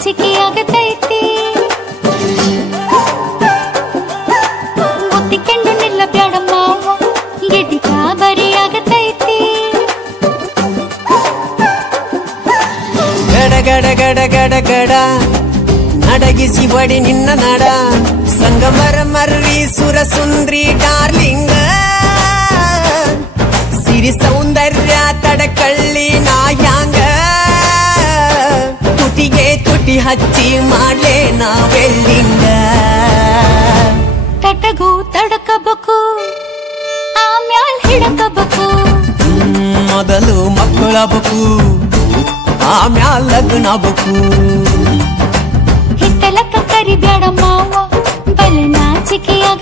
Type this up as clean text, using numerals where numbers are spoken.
ನಾಚಿಕೆ ಆಗತೈತಿ ಮುತ್ತಿಕೊಂಡು ನಿಲ್ಲ ಬ್ಯಾಡ ಮಾವ ಎದಿ ಗಾಬರಿ ಆಗತೈತಿ ಗಡ ಗಡ ಗಡ ಗಡ ಗಡ ನಡಗಿಸಿ ಬಡಿ ನಿನ್ನ ನಡ ಸಂಗಮರ ಮರ್ರಿ ಸುರ ಸುಂದ್ರಿ ಡಾರ್ಲಿಂಗ ಸಿರಿ ಸೌಂದರ್ಯ ತಡಕಳ್ಳಿ ನಾಯಾಂಗ ತುಟಿಗೆ ತುಟಿ ಹಚ್ಚಿ ಮಾಡ್ಲೆ ನಾ ವೆಲ್ಡಿಂಗ ತಟಗೂ ತಡಕಬೇಕು ಆಮ್ಯಾಲ್ ಹಿಡಕಬೇಕು ಮೊದಲು ಮಕ್ಕಳಬೇಕು ಆಮ್ಯಾಲ್ ಲಗ್ನಬೇಕು ಹಿತ್ತಲಕ್ಕ ಕರಿ ಬ್ಯಾಡ ಮಾವ ಬಲೆ ನಾಚಿಕೆಯಾಗ